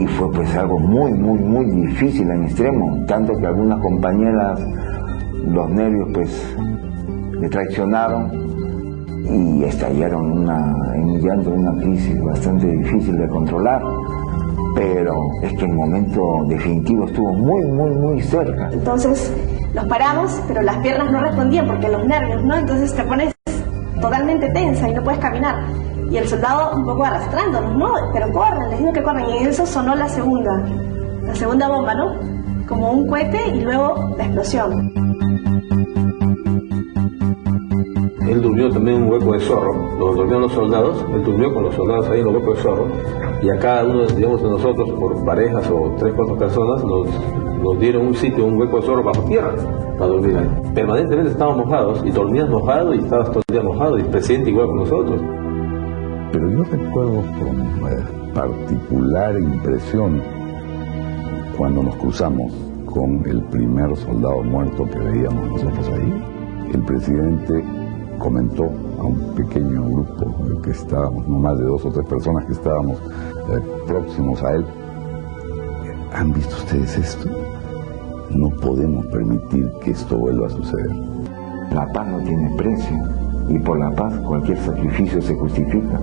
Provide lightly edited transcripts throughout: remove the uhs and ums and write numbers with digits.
Y fue pues algo muy difícil en extremo, tanto que algunas compañeras, los nervios pues le traicionaron y estallaron en un llanto, en una crisis bastante difícil de controlar. Pero es que el momento definitivo estuvo muy cerca. Entonces los paramos, pero las piernas no respondían porque los nervios, ¿no? Entonces te pones totalmente tensa y no puedes caminar. Y el soldado un poco arrastrándonos, ¿no? Pero corren, les digo que corren. Y en eso sonó la segunda bomba, ¿no? Como un cohete y luego la explosión. Él durmió también en un hueco de zorro. Lo durmieron los soldados, él durmió con los soldados ahí en los huecos de zorro. Y a cada uno, digamos, de nosotros, por parejas o 3 o 4 personas, nos dieron un sitio, un hueco de zorro bajo tierra para dormir ahí. Permanentemente estábamos mojados y dormías mojado y estabas todo el día mojado y el presidente igual con nosotros. Pero yo recuerdo con particular impresión cuando nos cruzamos con el primer soldado muerto que veíamos nosotros ahí. El presidente comentó a un pequeño grupo que estábamos, no más de 2 o 3 personas que estábamos próximos a él. ¿Han visto ustedes esto? No podemos permitir que esto vuelva a suceder. La paz no tiene precio y por la paz cualquier sacrificio se justifica.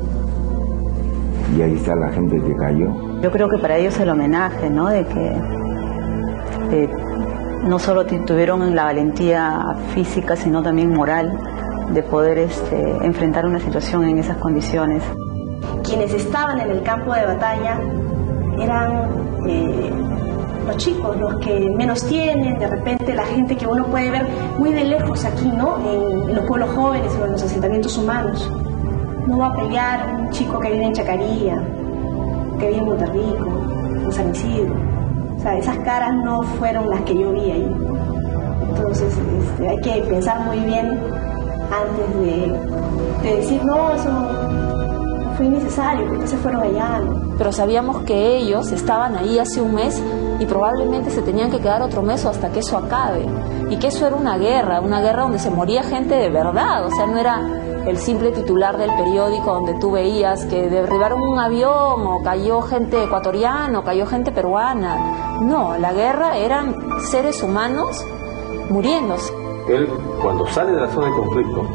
Y ahí está la gente que cayó. Yo creo que para ellos el homenaje, ¿no? De que no solo tuvieron la valentía física, sino también moral de poder enfrentar una situación en esas condiciones. Quienes estaban en el campo de batalla eran los chicos, los que menos tienen, de repente la gente que uno puede ver muy de lejos aquí, ¿no? En los pueblos jóvenes o en los asentamientos humanos. No va a pelear un chico que vive en Chacaría, que vive en Monterrico, en San Isidro. O sea, esas caras no fueron las que yo vi ahí. Entonces hay que pensar muy bien antes de decir, no, eso no fue innecesario, porque se fueron allá. Pero sabíamos que ellos estaban ahí hace un mes y probablemente se tenían que quedar otro mes o hasta que eso acabe. Y que eso era una guerra donde se moría gente de verdad, o sea, no era el simple titular del periódico donde tú veías que derribaron un avión o cayó gente ecuatoriana o cayó gente peruana. No, la guerra eran seres humanos muriéndose. Él, cuando sale de la zona de conflicto,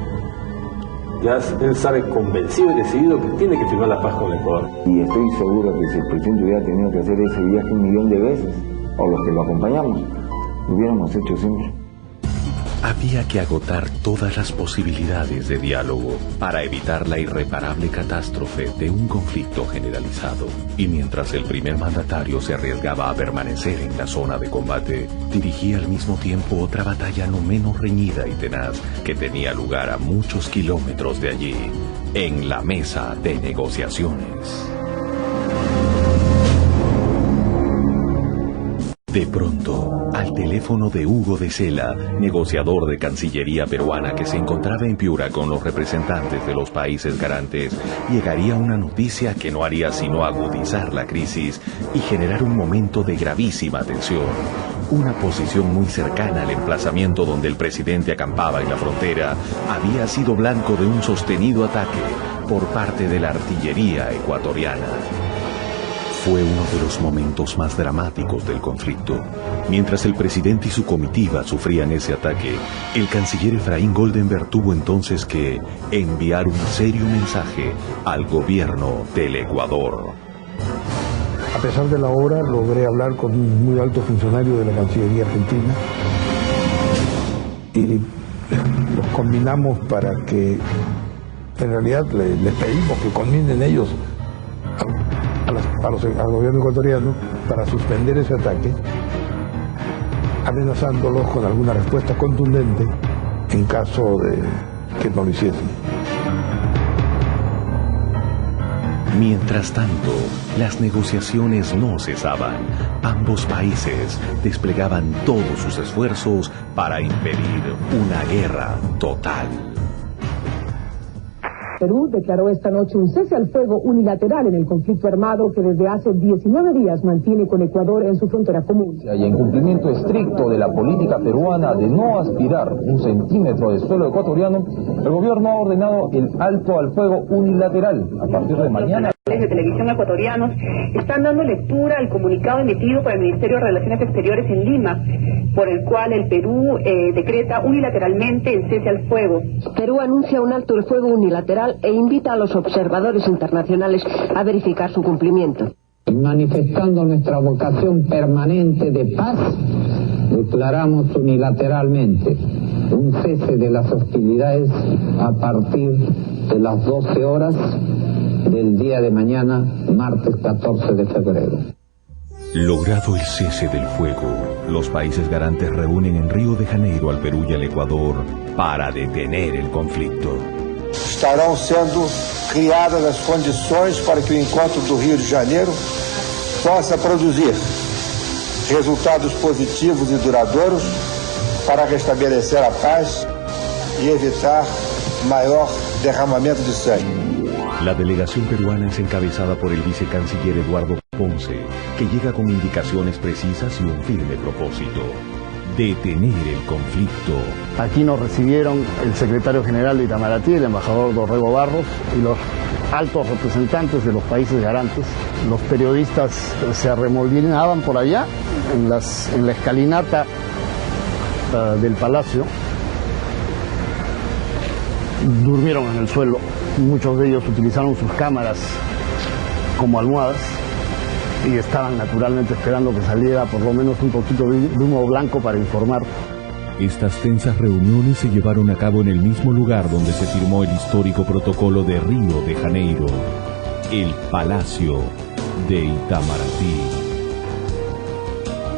ya él sale convencido y decidido que tiene que firmar la paz con el Ecuador. Y estoy seguro que si el presidente hubiera tenido que hacer ese viaje 1.000.000 de veces, o los que lo acompañamos, lo hubiéramos hecho siempre. Había que agotar todas las posibilidades de diálogo para evitar la irreparable catástrofe de un conflicto generalizado. Y mientras el primer mandatario se arriesgaba a permanecer en la zona de combate, dirigía al mismo tiempo otra batalla no menos reñida y tenaz que tenía lugar a muchos kilómetros de allí, en la mesa de negociaciones. De pronto, al teléfono de Hugo de Sela, negociador de Cancillería peruana que se encontraba en Piura con los representantes de los países garantes, llegaría una noticia que no haría sino agudizar la crisis y generar un momento de gravísima tensión. Una posición muy cercana al emplazamiento donde el presidente acampaba en la frontera había sido blanco de un sostenido ataque por parte de la artillería ecuatoriana. Fue uno de los momentos más dramáticos del conflicto. Mientras el presidente y su comitiva sufrían ese ataque, el canciller Efraín Goldenberg tuvo entonces que enviar un serio mensaje al gobierno del Ecuador. A pesar de la hora, logré hablar con un muy alto funcionario de la Cancillería Argentina y los combinamos para que, en realidad, les pedimos que combinen ellos al gobierno ecuatoriano para suspender ese ataque, amenazándolos con alguna respuesta contundente en caso de que no lo hiciesen. Mientras tanto, las negociaciones no cesaban. Ambos países desplegaban todos sus esfuerzos para impedir una guerra total. Perú declaró esta noche un cese al fuego unilateral en el conflicto armado que desde hace 19 días mantiene con Ecuador en su frontera común. Y en cumplimiento estricto de la política peruana de no aspirar un centímetro de suelo ecuatoriano, el gobierno ha ordenado el alto al fuego unilateral a partir de mañana. Los canales de televisión ecuatorianos están dando lectura al comunicado emitido por el Ministerio de Relaciones Exteriores en Lima, por el cual el Perú decreta unilateralmente el cese al fuego. Perú anuncia un alto el fuego unilateral e invita a los observadores internacionales a verificar su cumplimiento. Manifestando nuestra vocación permanente de paz, declaramos unilateralmente un cese de las hostilidades a partir de las 12 horas del día de mañana, martes 14 de febrero. Logrado el cese del fuego, los países garantes reúnen en Río de Janeiro al Perú y al Ecuador para detener el conflicto. Estarão sendo criadas as condições para que o encontro do Rio de Janeiro possa produzir resultados positivos e duradouros para restabelecer a paz e evitar maior derramamento de sangue. La delegación peruana es encabezada por el vicecanciller Eduardo Ponce, que llega con indicaciones precisas y un firme propósito: detener el conflicto. Aquí nos recibieron el secretario general de Itamaraty, el embajador Dorrego Barros y los altos representantes de los países garantes. Los periodistas se arremolinaban por allá en la escalinata del palacio. Durmieron en el suelo. Muchos de ellos utilizaron sus cámaras como almohadas y estaban naturalmente esperando que saliera por lo menos un poquito de humo blanco para informar. Estas tensas reuniones se llevaron a cabo en el mismo lugar donde se firmó el histórico protocolo de Río de Janeiro, el Palacio de Itamaraty.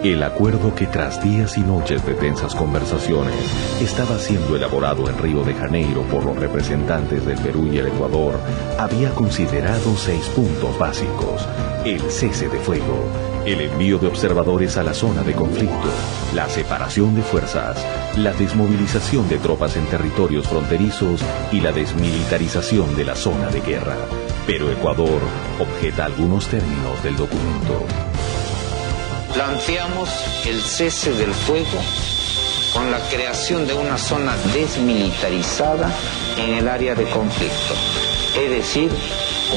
El acuerdo que tras días y noches de tensas conversaciones estaba siendo elaborado en Río de Janeiro por los representantes del Perú y el Ecuador había considerado 6 puntos básicos: el cese de fuego, el envío de observadores a la zona de conflicto, la separación de fuerzas, la desmovilización de tropas en territorios fronterizos y la desmilitarización de la zona de guerra. Pero Ecuador objeta algunos términos del documento. Planteamos el cese del fuego con la creación de una zona desmilitarizada en el área de conflicto, es decir,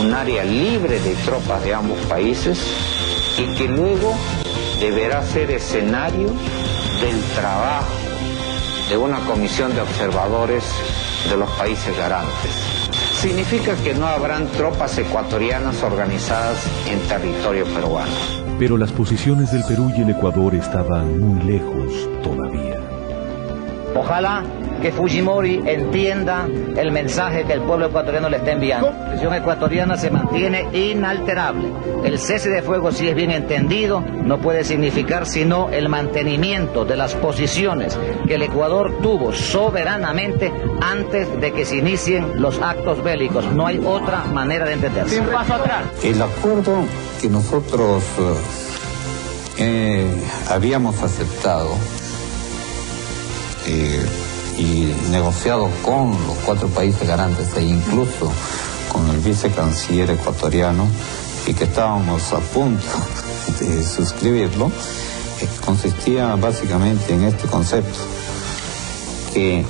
un área libre de tropas de ambos países y que luego deberá ser escenario del trabajo de una comisión de observadores de los países garantes. Significa que no habrán tropas ecuatorianas organizadas en territorio peruano. Pero las posiciones del Perú y el Ecuador estaban muy lejos todavía. Ojalá que Fujimori entienda el mensaje que el pueblo ecuatoriano le está enviando. La posición ecuatoriana se mantiene inalterable. El cese de fuego, si es bien entendido, no puede significar sino el mantenimiento de las posiciones que el Ecuador tuvo soberanamente antes de que se inicien los actos bélicos. No hay otra manera de entenderse. Un paso atrás. El acuerdo que nosotros habíamos aceptado y negociado con los 4 países garantes e incluso con el vicecanciller ecuatoriano, y que estábamos a punto de suscribirlo, consistía básicamente en este concepto: que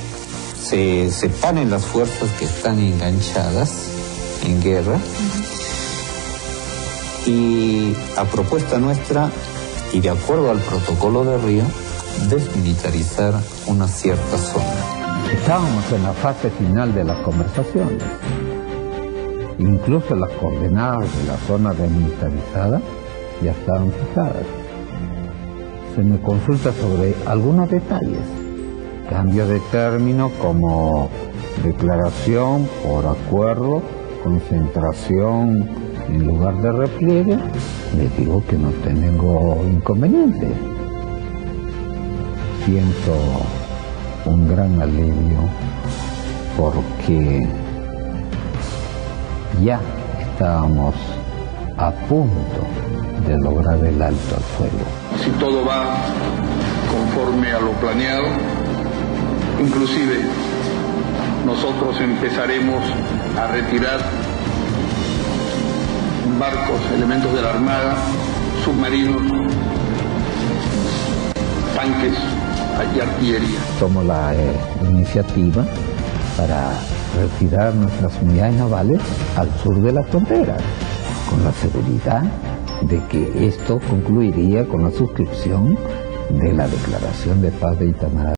se separen las fuerzas que están enganchadas en guerra y, a propuesta nuestra y de acuerdo al protocolo de Río, desmilitarizar una cierta zona. Estábamos en la fase final de las conversaciones. Incluso las coordenadas de la zona desmilitarizada ya estaban fijadas. Se me consulta sobre algunos detalles. Cambio de término como declaración por acuerdo, concentración en lugar de repliegue. Les digo que no tengo inconveniente. Siento un gran alivio porque ya estábamos a punto de lograr el alto al fuego. Si todo va conforme a lo planeado, inclusive nosotros empezaremos a retirar barcos, elementos de la Armada, submarinos, tanques y artillería. Tomo la iniciativa para retirar nuestras unidades navales al sur de la frontera, con la seguridad de que esto concluiría con la suscripción de la Declaración de Paz de Itamaraty.